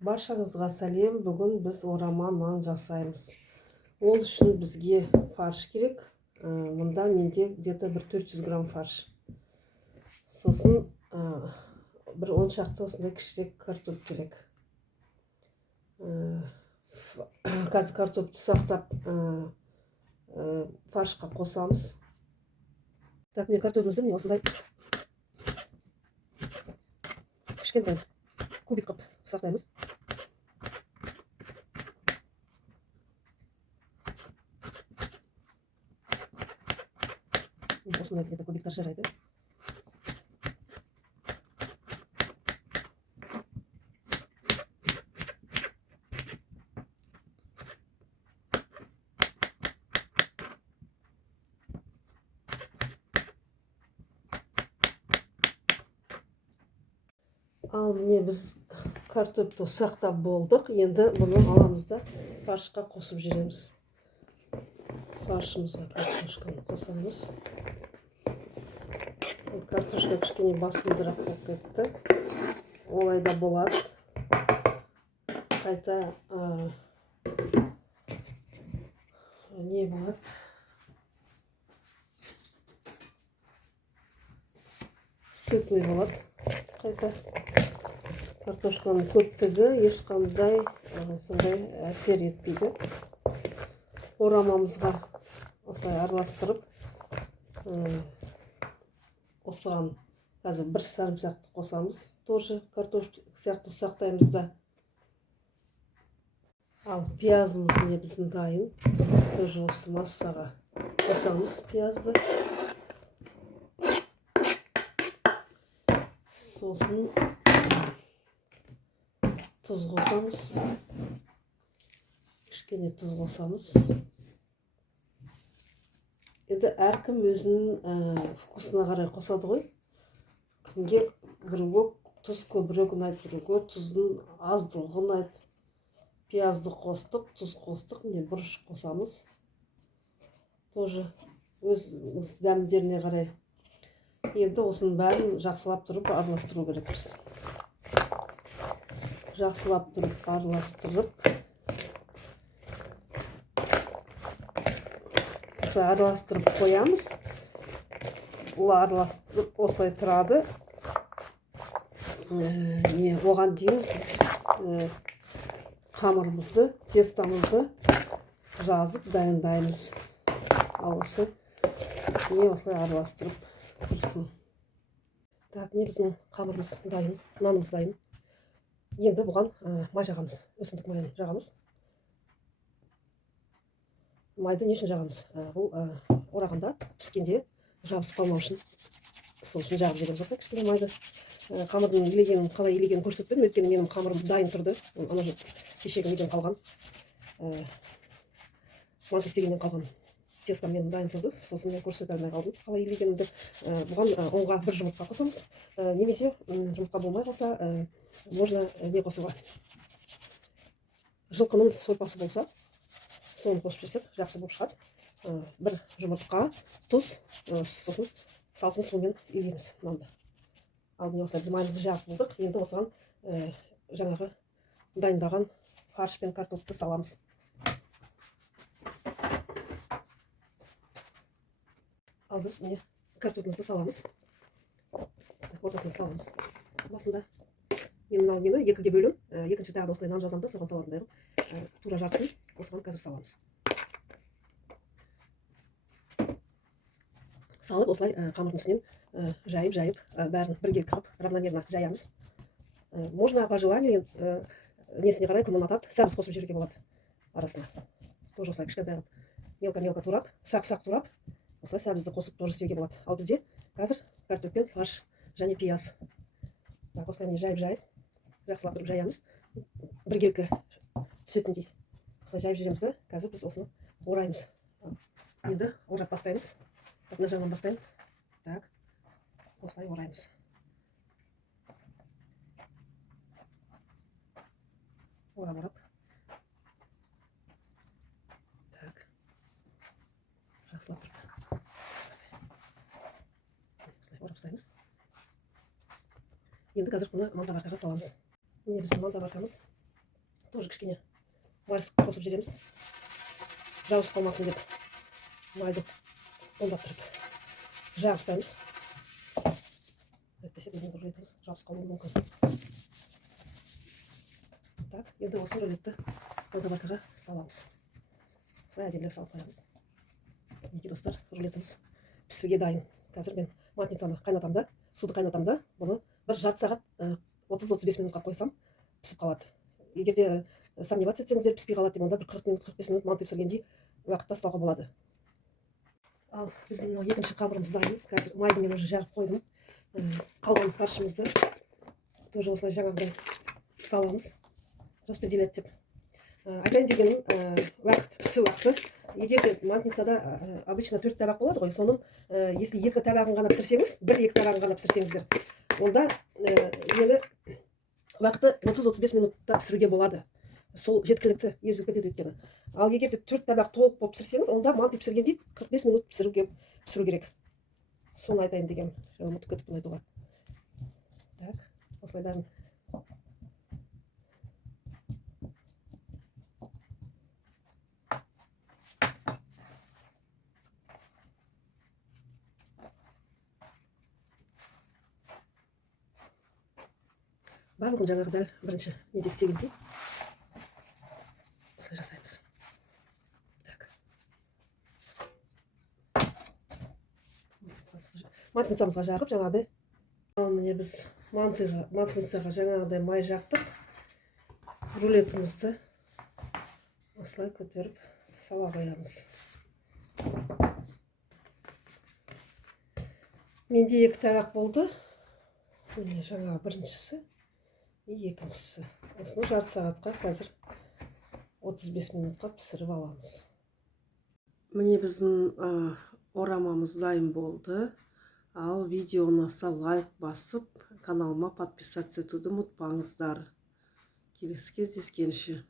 Баршаңызға сәлем. Бүгін біз орама нан жасаймыз. Ол үшін бізге фарш керек. Мұнда менде где-то бір 400 грамм фарш. Сосын бір 10 шақты осындай кішірек картоп керек. Қазір картопты сақтап фаршқа қосамыз. Так, мен картопымызды мен осындай кішкентай кубик қып сақтаймыз. Осындай где-то кубиктар жарайды. Ал міне біз картопты сақтап болдық. Енді бұны аламыз да фаршқа қосып жүреміз. Фаршымызға картошканы қосамыз. Картошка кішкене басымдырақ болып кетті. Олай да болады. Қайта не болады? Сытный болады. Қайта картошканың көптігі ешқандай сондай әсер етпейді. Орамамызға осылай араластырып, осыған қазір бір сарымсақты қосамыз. Тоже картоп сияқты сақтаймыз да. Ал пиязымыз міне біздің дайын. Тоже осы массаға қосамыз пиязды. Сосын тұз қосамыз. Кішкене тұз қосамыз. Енді әркім өзінің вкусына қарай қосады ғой. Кімге біреуге тұз көбірек ұнайды, біреуге тұздың аздылығы ұнайды. Пиязды қостық, тұз қостық, міне бұрыш қосамыз. Тоже өз дәмдеріне қарай. Енді осының бәрін жақсылап тұрып араластыру керекпіз. Жақсылап тұрып араластырып, араластырып қоямыз. Бұл араластырып осылай тұрады. Оған дейін біз қамырымызды, тестамызды жазып дайындаймыз. Ал осылай араластырып тұрсын. Так, не біздің қамырымыз дайын, нанымыз дайын. Енді бұған май жағамыз, өсімдік майын жағамыз. Майды не үшін жағамыз? Бұл орағанда піскенде жабысып қалмау үшін. Сол үшін жағып жібереміз осылай кішкене майды. Қамырдың илегенін, қалай илегенін көрсетпедім, өйткені менің қамырым дайын тұрды. Ана кешегі неден қалған, манты істегеннен қалған тестам менің дайын тұрды. Сосын мен көрсете алмай қалдым, қалай илегенімді. Бұған оңға бір жұмыртқа қосамыз. Немесе жұмыртқа болмай қалса, можно не қосуға. Жылқының сорпасы болса, соны қосып жесек, жақсы болып шығады. Бір жұмыртқа, тұз, сосын салқын сумен илейміз нанды. Ал міне осылай біз майымызды жағып болдық. Енді осыған жаңағы дайындаған фарш пен картопты саламыз. Ал біз міне картопымызды саламыз. Ортасына саламыз. Басында мен мынау нені екіге бөлім, екінші тағы да осылай нан жазамды, соған салатындай қылып, тура жартысын осыған қазір саламыз. Салып, осылай қамырдың үстінен жайып, бәрін бірге қылып, равномерно жаямыз. Можно по желанию несіне қарай кім ұнатады, сәбіз қосып жіберуге болады арасына. Тоже осылай кішкентай мелко-мелко турап, сақ-сақ турап, осылай сәбізді қосып тоже істеуге болады. Ал бізде қазір картоп пен фарш және пияз. Так, осылай жайып, жақсылап тұрып жаямыз. Біргелкі түсетіндей. Осылай жайып жүреміз да, қазір біз осыны ораймыз. Енді орап бастаймыз. Мына жағынан бастайын. Так, осылай ораймыз. Орап. Так, жақсылап тұрып. Осылай орап ұстаймыз. Енді қазір бұны мантабаркаға саламыз. Міне біздің мантабаркамыз тоже кішкене май қосып жібереміз. Жауыз қалмасын деп майды ондап тұрып жағып ұстаймыз. Әйтпесе біздің рулетіміз жауыз қалуы мүмкін. Так, енді осы рулетті микроволновкаға саламыз. Осылай әдемілеп салып қоямыз. Мінекей достар, рулетіміз пісуге дайын. Қазір мен матницаны қайнатамда, суды қайнатамда, бұны бір жарты сағат 30-35 минутқа қойсам, пісіп қалады. Егер де сомневаться етсеңіздер, піспей қалады деп, онда бір 40 минут, 45 минут манты пісіргендей уақытта ұстауға болады. Ал біздің екінші қамырымыз дайын. Қазір майды мен уже жағып қойдым. Қалған фаршымызды тоже осылай жаңағыдай саламыз. Распределять деп. Айтайын дегенім, уақыт, пісу уақыты. Егер де мантницада обычно 4 табақ болады ғой, соның если 2 табағын ғана пісірсеңіз, 1-2 табағын ғана пісірсеңіздер, онда уақыты 30-35 минутта пісіруге болады. Сол жеткілікті езіп кетеді еткені. Ал егер де 4 табақ толық болып пісірсеңіз, онда манты пісіргенде 45 минут пісіру керек. Соны айтайын деген. Ұмытып кетіппін айтуға. Так, осылай бәрін. Барлығын жаңағы дәл бірінші неде істегендей осылай жасаймыз. Так. Мантницамызға жағып жаңағыдай. Міне біз мантницаға жаңағыдай май жақтық. Рулетімізді осылай көтеріп сала қоямыз. Менде 2 табақ болды. Міне жаңағы біріншісі. Екіншісі. Осыны жарты сағатқа қазір 35 минутқа пісіріп аламыз. Міне біздің орамамыз дайын болды. Ал видео ұнаса лайк басып, каналыма подписаться етуді ұмытпаңыздар. Келесі кездескенше.